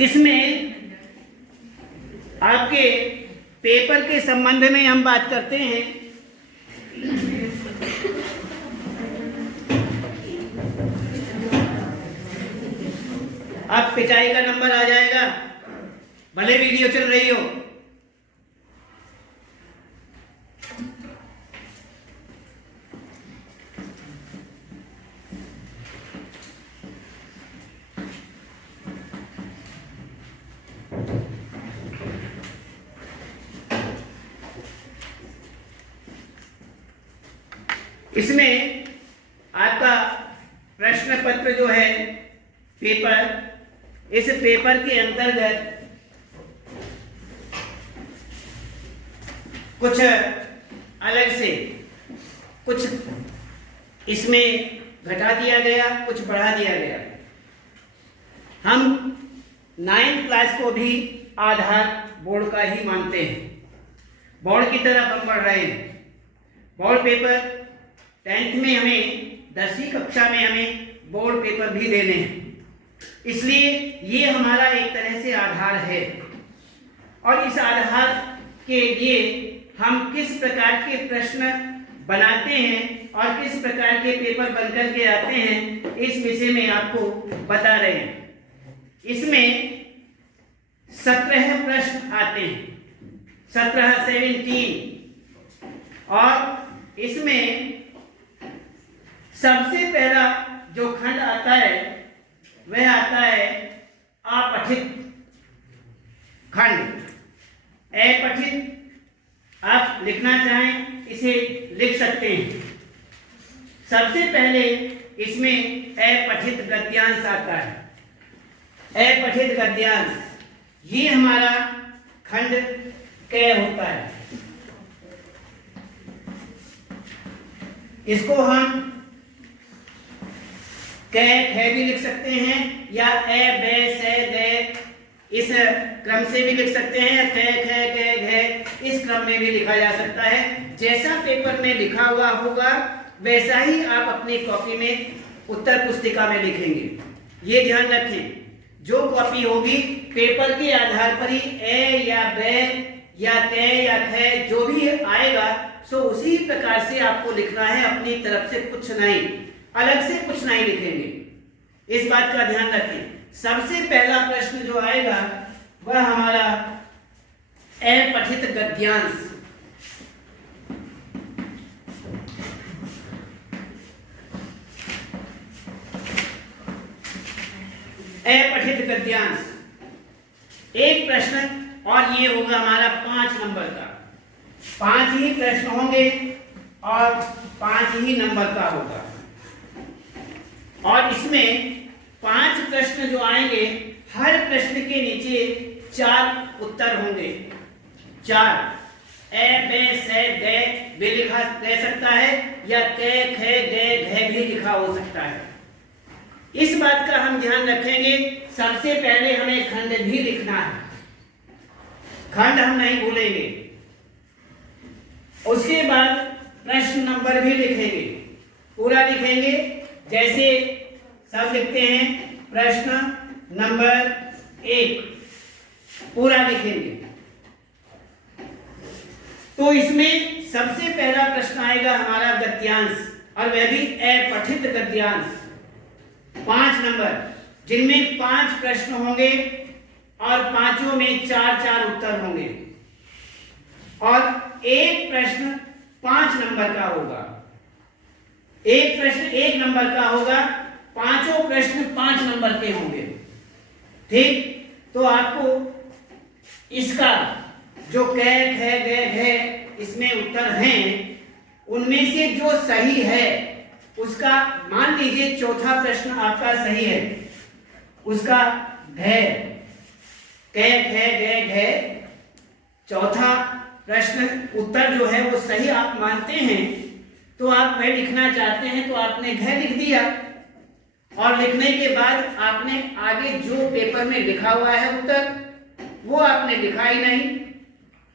इसमें आपके पेपर के संबंध में हम बात करते हैं। अब पिटाई का नंबर आ जाएगा, भले वीडियो चल रही हो। इसमें आपका प्रश्न पत्र जो है पेपर, इस पेपर के अंतर्गत कुछ अलग से कुछ इसमें घटा दिया गया, कुछ बढ़ा दिया गया। हम 9th क्लास को भी आधार बोर्ड का ही मानते हैं, बोर्ड की तरफ हम बढ़ रहे हैं। बोर्ड पेपर 10th में हमें 10वीं कक्षा में हमें बोर्ड पेपर भी देने हैं, इसलिए ये हमारा एक तरह से आधार है। और इस आधार के लिए हम किस प्रकार के प्रश्न बनाते हैं और किस प्रकार के पेपर बनकर के आते हैं, इस विषय में आपको बता रहे हैं। इसमें 17 प्रश्न आते हैं, 17 और इसमें सबसे पहला जो खंड आता है वह आता है अपठित खंड। अपठित आप लिखना चाहें इसे लिख सकते हैं। सबसे पहले इसमें अपठित गद्यांश आता है। अपठित गद्यांश ये हमारा खंड क होता है। इसको हम क ख भी लिख सकते हैं या ए बे से दे इस क्रम से भी लिख सकते हैं। क ख ग घ इस क्रम में भी लिखा जा सकता है। जैसा पेपर में लिखा हुआ होगा वैसा ही आप अपनी कॉपी में उत्तर पुस्तिका में लिखेंगे। ये ध्यान रखें, जो कॉपी होगी पेपर के आधार पर ही ए या बे या ते या ख जो भी आएगा सो उसी प्रकार से आपको लिखना है। अपनी तरफ से कुछ नहीं, अलग से कुछ नहीं लिखेंगे, इस बात का ध्यान रखें। सबसे पहला प्रश्न जो आएगा वह हमारा अपठित गद्यांश। अपठित गद्यांश एक प्रश्न और ये होगा हमारा 5 नंबर का। 5 ही प्रश्न होंगे और 5 ही नंबर का होगा। और इसमें 5 प्रश्न जो आएंगे, हर प्रश्न के नीचे 4 उत्तर होंगे। 4 ए बे से दे भी लिखा रह सकता है या के खे गे घे भी लिखा हो सकता है। इस बात का हम ध्यान रखेंगे। सबसे पहले हमें खंड भी लिखना है, खंड हम नहीं भूलेंगे। उसके बाद प्रश्न नंबर भी लिखेंगे, पूरा लिखेंगे। जैसे सब लिखते हैं प्रश्न नंबर 1 पूरा लिखेंगे। तो इसमें सबसे पहला प्रश्न आएगा हमारा गद्यांश, और वह भी अपठित गद्यांश। 5 नंबर जिनमें 5 प्रश्न होंगे और पांचों में 4-4 उत्तर होंगे। और एक प्रश्न 5 नंबर का होगा, एक प्रश्न 1 नंबर का होगा, पांचों प्रश्न 5 नंबर के होंगे। ठीक, तो आपको इसका जो क ख ग घ इसमें उत्तर हैं, उनमें से जो सही है उसका मान लीजिए चौथा प्रश्न आपका सही है, उसका घ क ख ग घ चौथा प्रश्न उत्तर जो है वो सही आप मानते हैं, तो आप वह लिखना चाहते हैं तो आपने घ लिख दिया। और लिखने के बाद आपने आगे जो पेपर में लिखा हुआ है उत्तर वो आपने लिखा ही नहीं,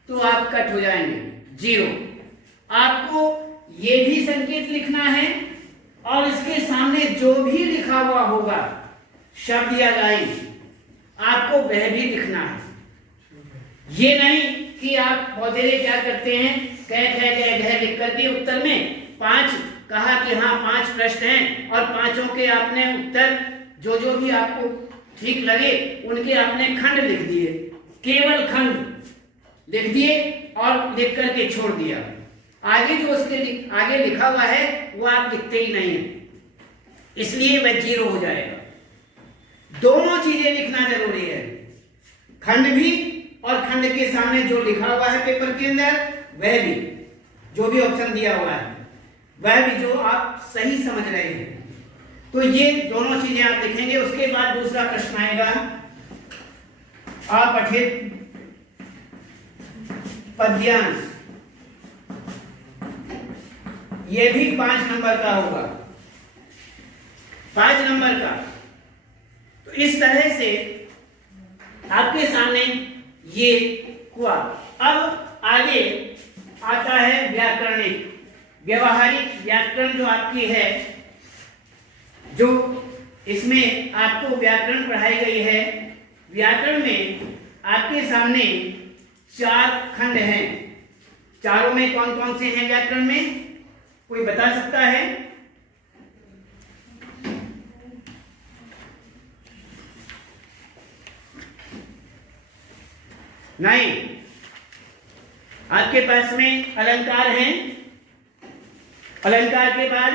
तो आप कट हो जाएंगे, 0। आपको ये भी संकेत लिखना है और इसके सामने जो भी लिखा हुआ होगा शब्द या लाइन आपको वह भी लिखना है। ये नहीं कि आप बहुत देर क्या करते हैं, कह घ लिख करके उत्तर में 5 कहा कि हाँ 5 प्रश्न हैं और पांचों के आपने उत्तर जो भी आपको ठीक लगे उनके आपने खंड लिख दिए, केवल खंड लिख दिए और लिख करके छोड़ दिया। आगे जो उसके आगे लिखा हुआ है वो आप लिखते ही नहीं है, इसलिए वह 0 हो जाएगा। दोनों चीजें लिखना जरूरी है, खंड भी और खंड के सामने जो लिखा हुआ है पेपर के अंदर वह भी, जो भी ऑप्शन दिया हुआ है वह भी, जो आप सही समझ रहे हैं। तो ये दोनों चीजें आप लिखेंगे। उसके बाद दूसरा प्रश्न आएगा अपठित पद्यांश, ये भी 5 नंबर का होगा, 5 नंबर का। तो इस तरह से आपके सामने ये हुआ। अब आगे आता है व्याकरणिक, व्यवहारिक व्याकरण जो आपकी है, जो इसमें आपको व्याकरण पढ़ाई गई है। व्याकरण में आपके सामने 4 खंड हैं। चारों में कौन कौन से हैं व्याकरण में, कोई बता सकता है? नहीं। आपके पास में अलंकार हैं, अलंकार के बाद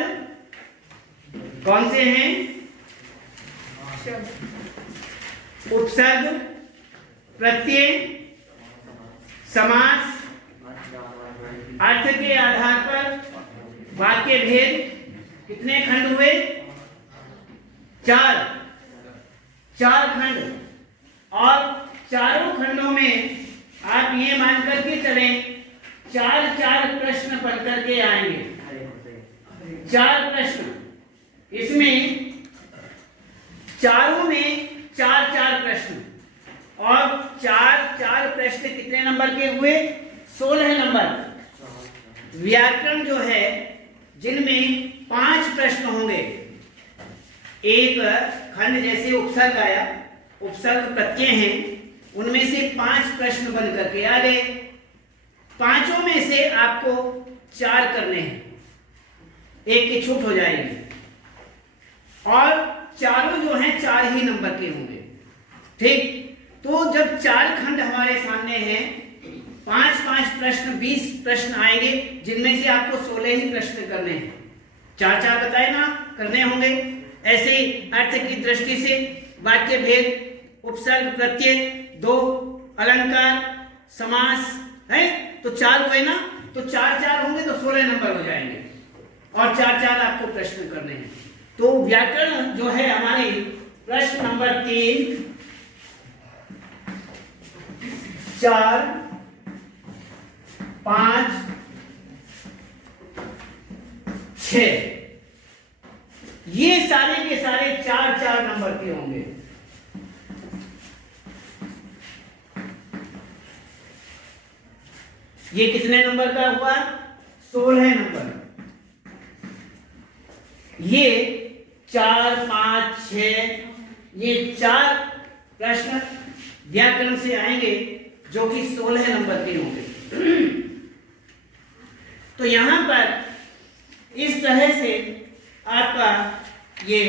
कौन से हैं? उपसर्ग, प्रत्यय, समास, अर्थ के आधार पर वाक्य भेद। कितने खंड हुए? 4 खंड। और चारों खंडों में आप ये मान करके चलें 4 प्रश्न बन करके आएंगे। 4 प्रश्न, इसमें चारों में 4 प्रश्न, और 4 प्रश्न कितने नंबर के हुए? 16 नंबर। व्याकरण जो है जिनमें 5 प्रश्न होंगे, एक खंड जैसे उपसर्ग आया, उपसर्ग प्रत्यय हैं, उनमें से 5 प्रश्न बन करके आ गए। पांचों में से आपको 4 करने हैं, एक की छूट हो जाएगी, और चारों जो हैं 4 ही नंबर के होंगे। ठीक, तो जब 4 खंड हमारे सामने हैं, 5 प्रश्न 20 प्रश्न आएंगे, जिनमें से आपको 16 ही प्रश्न करने हैं। 4 बताए ना, करने होंगे। ऐसे ही अर्थ की दृष्टि से वाक्य भेद, उपसर्ग प्रत्यय, 2 अलंकार, समास है, तो 4 हुए ना, तो 4 होंगे तो 16 नंबर हो जाएंगे, और 4 आपको प्रश्न करने हैं। तो व्याकरण जो है हमारी प्रश्न नंबर 3, 4, 5, 6, ये सारे के सारे 4 नंबर के होंगे। ये कितने नंबर का हुआ? 16 नंबर। ये 4, 5, 6, ये 4 प्रश्न व्याकरण से आएंगे जो कि 16 नंबर के होंगे। तो यहां पर इस तरह से आपका ये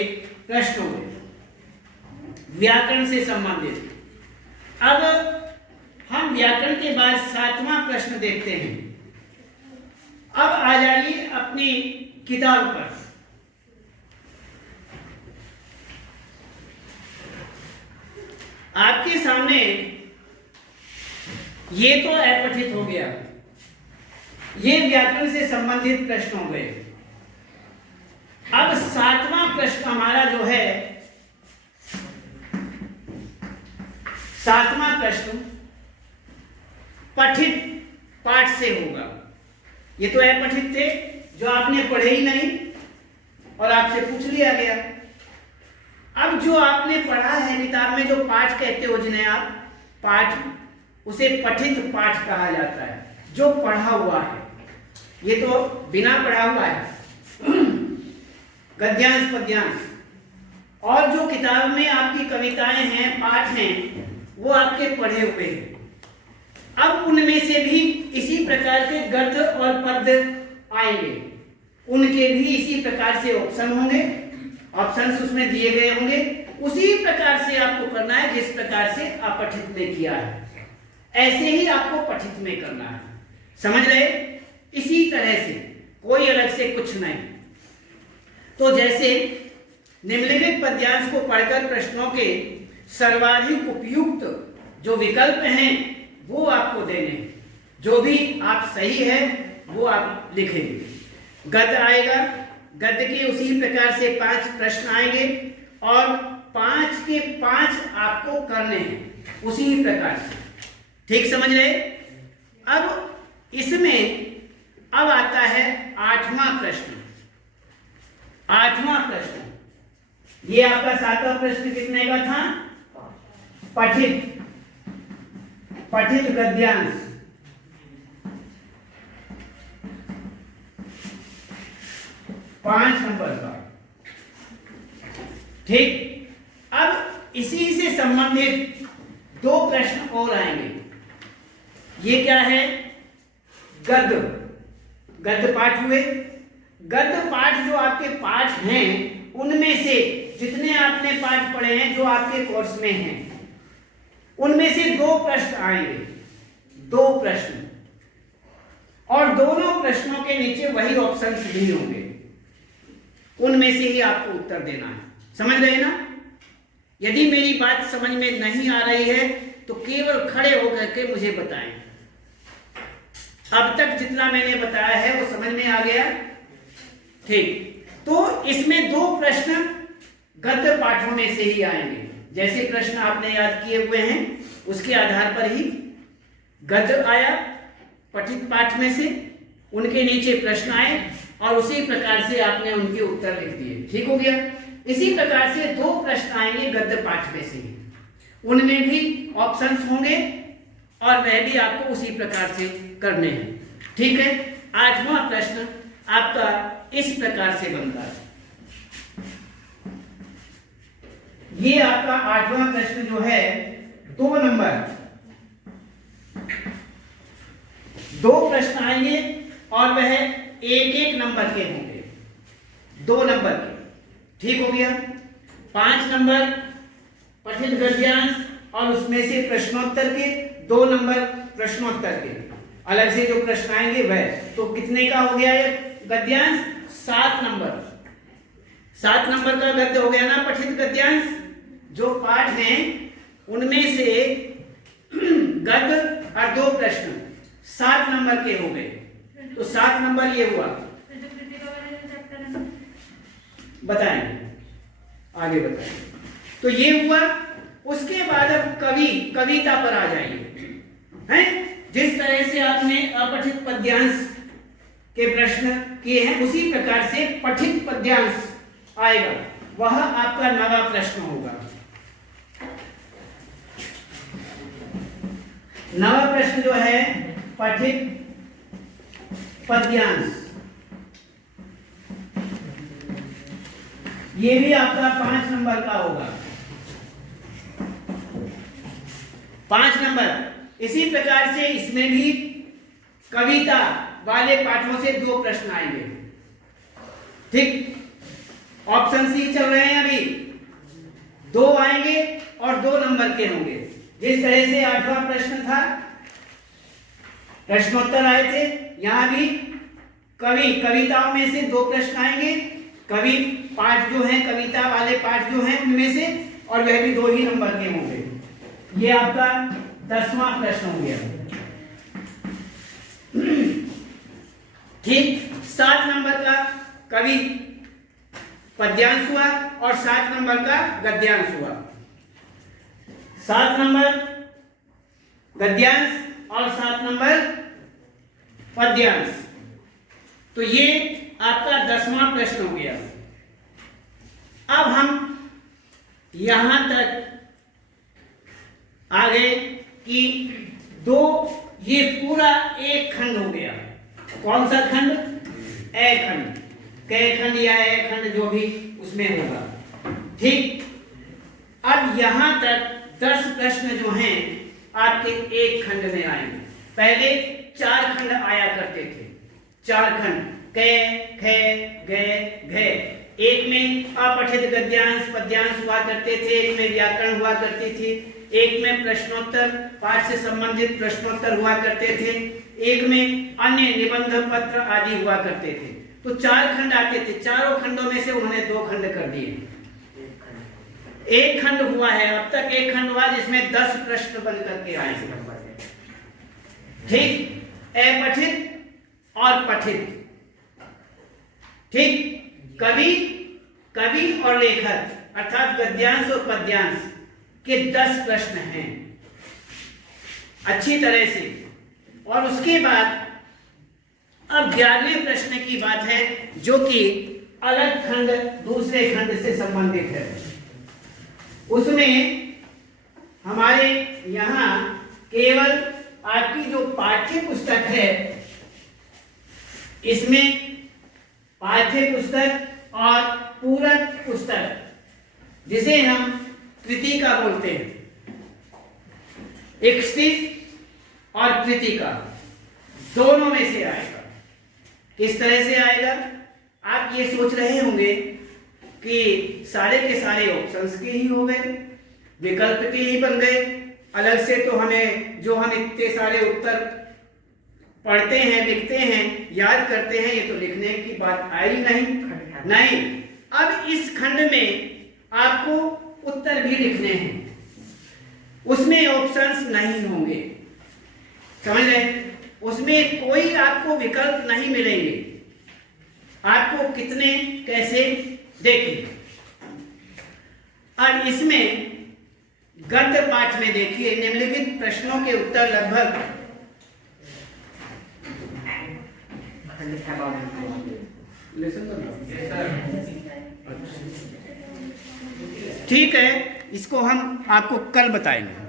प्रश्न होंगे व्याकरण से संबंधित। अब हम व्याकरण के बाद 7वां प्रश्न देखते हैं। अब आ जाइए अपनी किताब पर। आपके सामने ये तो अपठित हो गया, ये व्याकरण से संबंधित प्रश्न हो गए। अब 7वां प्रश्न हमारा जो है, 7वां प्रश्न पठित पाठ से होगा। ये तो अपठित थे जो आपने पढ़े ही नहीं और आपसे पूछ लिया गया। अब जो आपने पढ़ा है किताब में, जो पाठ कहते हो जिन्हें आप पाठ, उसे पठित पाठ कहा जाता है, जो पढ़ा हुआ है। ये तो बिना पढ़ा हुआ है, गद्यांश पद्यांश। और जो किताब में आपकी कविताएं हैं, पाठ हैं, वो आपके पढ़े हुए हैं। अब उनमें से भी इसी प्रकार के गद्य और पद्य आएंगे, उनके भी इसी प्रकार से ऑप्शन होंगे, ऑप्शंस उसमें दिए गए होंगे। उसी प्रकार से आपको करना है जिस प्रकार से अपठित में किया है, ऐसे ही आपको पठित में करना है। समझ रहे? इसी तरह से, कोई अलग से कुछ नहीं। तो जैसे निम्नलिखित पद्यांश को पढ़कर प्रश्नों के सर्वाधिक उपयुक्त जो विकल्प हैं वो आपको देने हैं। जो भी आप सही है वो आप लिखेंगे। गद्य आएगा, गद्य के उसी प्रकार से 5 प्रश्न आएंगे और 5 के 5 आपको करने हैं उसी प्रकार से। ठीक समझ रहे? अब इसमें अब आता है 8वां प्रश्न। 8वां प्रश्न, ये आपका 7वां प्रश्न कितने का था? पठित गद्यांश। पांच नंबर का। ठीक, अब इसी से संबंधित 2 प्रश्न और आएंगे। ये क्या है? गद्य पाठ हुए। गद्य पाठ जो आपके पाठ हैं उनमें से जितने आपने पाठ पढ़े हैं जो आपके कोर्स में हैं, उनमें से 2 प्रश्न आएंगे, 2 प्रश्न, और दोनों प्रश्नों के नीचे वही ऑप्शंस भी होंगे, उनमें से ही आपको उत्तर देना है। समझ रहे ना? यदि मेरी बात समझ में नहीं आ रही है तो केवल खड़े होकर के मुझे बताएं। अब तक जितना मैंने बताया है वो समझ में आ गया? ठीक, तो इसमें 2 प्रश्न गद्य पाठों में से ही आएंगे। जैसे प्रश्न आपने याद किए हुए हैं उसके आधार पर ही गद्य आया पठित पाठ में से, उनके नीचे प्रश्न आए और उसी प्रकार से आपने उनके उत्तर लिख दिए। ठीक हो गया? इसी प्रकार से 2 प्रश्न आएंगे गद्य पाठ में से ही, उनमें भी ऑप्शंस होंगे और वह भी आपको उसी प्रकार से करने हैं। ठीक है? 8वां प्रश्न आपका इस प्रकार से बनता है। ये आपका 8वां प्रश्न जो है 2 नंबर, 2 प्रश्न आएंगे और वह 1-1 नंबर के होंगे, 2 नंबर के। ठीक हो गया? 5 नंबर पठित गद्यांश और उसमें से प्रश्नोत्तर के, 2 नंबर प्रश्नोत्तर के अलग से जो प्रश्न आएंगे वह। तो कितने का हो गया ये गद्यांश? 7 नंबर। 7 नंबर का गद्य हो गया ना पठित गद्यांश। जो पाठ हैं उनमें से गद्य और 2 प्रश्न 7 नंबर के हो गए। तो 7 नंबर ये हुआ। बताएंगे, आगे बताएंगे। तो ये हुआ। उसके बाद अब कविता पर आ जाइए। हैं? जिस तरह से आपने अपठित पद्यांश के प्रश्न किए हैं उसी प्रकार से पठित पद्यांश आएगा, वह आपका 9वां प्रश्न होगा। 9वां प्रश्न जो है पठित पद्यांश, ये भी आपका 5 नंबर का होगा। 5 नंबर। इसी प्रकार से इसमें भी कविता वाले पाठों से 2 प्रश्न आएंगे। ठीक, ऑप्शन सी चल रहे हैं अभी। 2 आएंगे और 2 नंबर के होंगे। जिस तरह से 8वां प्रश्न था, प्रश्नोत्तर आए थे, यहां भी कविताओं में से 2 प्रश्न आएंगे। कवि पाठ जो है, कविता वाले पाठ जो हैं उनमें से, और वह भी 2 ही नंबर के होंगे। ये आपका 10वां प्रश्न हो गया। ठीक, 7 नंबर का कवि पद्यांश हुआ और 7 नंबर का गद्यांश हुआ। 7 नंबर गद्यांश और 7 नंबर पद्यांश। तो ये आपका 10वां प्रश्न हो गया। अब हम यहां तक आ गए कि 2, ये पूरा एक खंड हो गया। कौन सा खंड? ए खंड, क खंड या ए खंड जो भी उसमें होगा। ठीक, अब यहां तक 10 प्रश्न जो हैं आपके एक खंड में आएंगे। पहले 4 खंड आया करते थे, 4 खंड, कै, खे, गे, घे। एक में अपठित गद्यांश पद्यांश हुआ करते थे, एक में व्याकरण हुआ करती थी, एक में प्रश्नोत्तर, पाठ से संबंधित प्रश्नोत्तर हुआ करते थे, एक में अन्य निबंध पत्र आदि हुआ करते थे। तो 4 खंड आते थे, चारों खंडों में से उन्होंने 2 खंड कर दिए, एक खंड हुआ है। अब तक एक खंड हुआ जिसमें 10 प्रश्न बन करके आए, ठीक, अपठित और पठित, ठीक, कवि और लेखक अर्थात गद्यांश और पद्यांश के 10 प्रश्न हैं अच्छी तरह से। और उसके बाद अब 11वें प्रश्न की बात है, जो कि अलग खंड दूसरे खंड से संबंधित है। उसमें हमारे यहाँ केवल आपकी जो पाठ्य पुस्तक है, इसमें पाठ्य पुस्तक और पूरक पुस्तक, जिसे हम कृतिका बोलते हैं, एक्सटिव और कृतिका दोनों में से आएगा। किस तरह से आएगा? आप ये सोच रहे होंगे कि सारे के सारे ऑप्शंस के ही हो गए, विकल्प के ही बन गए, अलग से तो हमें जो हम इतने सारे उत्तर पढ़ते हैं, लिखते हैं, याद करते हैं, ये तो लिखने की बात आई नहीं। अब इस खंड में आपको उत्तर भी लिखने हैं, उसमें ऑप्शंस नहीं होंगे, समझ रहे? उसमें कोई आपको विकल्प नहीं मिलेंगे, आपको कितने कैसे देखिए। और इसमें गद्य पाठ में देखिए, निम्नलिखित प्रश्नों के उत्तर लगभग ठीक है, इसको हम आपको कल बताएंगे।